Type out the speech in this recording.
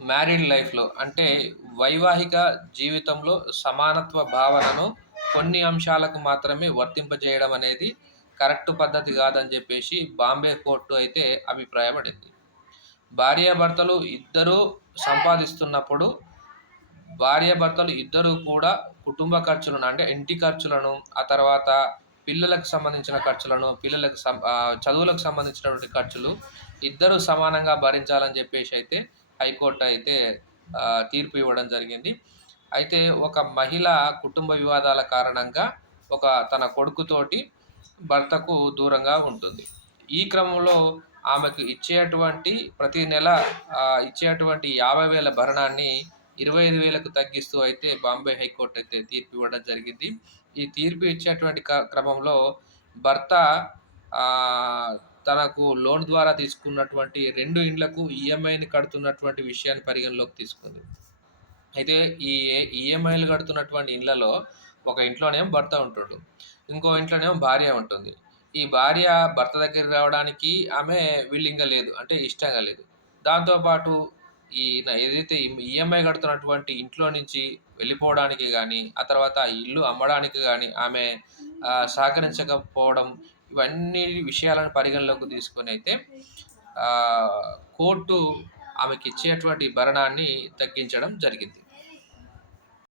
Married లైఫ్‌లో అంటే వైవాహిక జీవితంలో సమానత్వ భావనను కొన్ని అంశాలకు మాత్రమే వర్తింపజేయడం అనేది కరెక్ట్ పద్ధతి కాదని చెప్పేసి బాంబే కోర్టు అయితే అభిప్రాయపడింది. భార్యాభర్తలు ఇద్దరూ సంపాదిస్తున్నప్పుడు భార్యాభర్తలు ఇద్దరూ కూడా కుటుంబ ఖర్చులను అంటే ఇంటి ఖర్చులను, ఆ తర్వాత పిల్లలకు సంబంధించిన ఖర్చులను, చదువులకు సంబంధించినటువంటి ఖర్చులు ఇద్దరూ సమానంగా భరించాలని చెప్పేసి అయితే హైకోర్టు అయితే తీర్పు ఇవ్వడం జరిగింది. అయితే ఒక మహిళ కుటుంబ వివాదాల కారణంగా తన కొడుకుతోటి భర్తకు దూరంగా ఉంటుంది. ఈ క్రమంలో ఆమెకు ప్రతి నెల ఇచ్చేటువంటి 50,000 భరణాన్ని 25,000కు తగ్గిస్తూ అయితే బాంబే హైకోర్టు అయితే తీర్పు ఇవ్వడం జరిగింది. ఈ తీర్పు ఇచ్చేటువంటి క్రమంలో భర్త తనకు లోన్ ద్వారా తీసుకున్నటువంటి 2 ఇండ్లకు ఈఎంఐని కడుతున్నటువంటి విషయాన్ని పరిగణలోకి తీసుకుంది. అయితే ఈ ఈఎంఐలు కడుతున్నటువంటి ఇండ్లలో ఒక ఇంట్లోనేమో భర్త ఉంటుండు. ఇంకో ఇంట్లోనేమో భార్య ఉంటుంది. ఈ భార్య భర్త దగ్గరికి రావడానికి ఆమె విల్లింగ్‌గా లేదు. అంటే ఇష్టంగా లేదు. దాంతో పాటు ఏదైతే ఈఎంఐ కడుతున్నటువంటి ఇంట్లో నుంచి వెళ్ళిపోవడానికి గానీ, ఆ తర్వాత ఆ ఇల్లు అమ్మడానికి గానీ ఆమె సహకరించకపోవడం, ఇవన్నీ విషయాలను పరిగణలోకి తీసుకొనైతే కోర్టు ఆమెకిచ్చేటువంటి భరణాన్ని తగ్గించడం జరిగింది.